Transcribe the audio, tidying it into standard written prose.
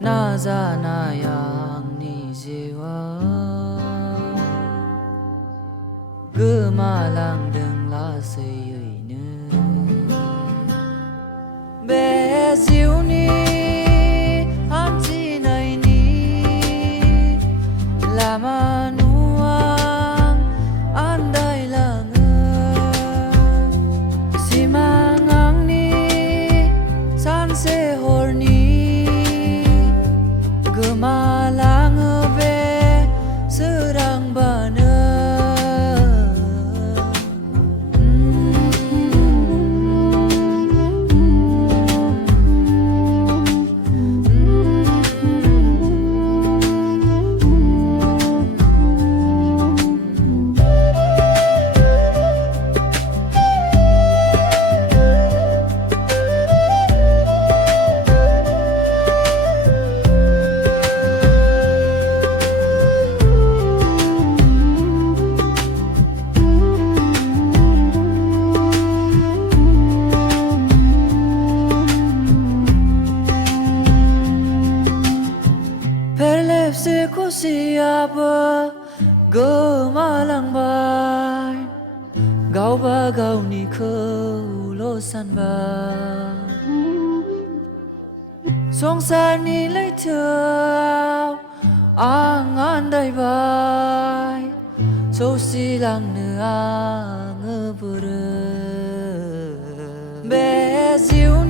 나자나 양니지와 그말랑등 라세이는 배지우니 함지나이니 라마누ang andailangan simangangni sansehorni gemalang be serang bana Perlepsiku siapa gemalang bay Gau ba gau ni keulosan ba Songsar nilai tau ang andai bay So silang ne ang ngebere Beziu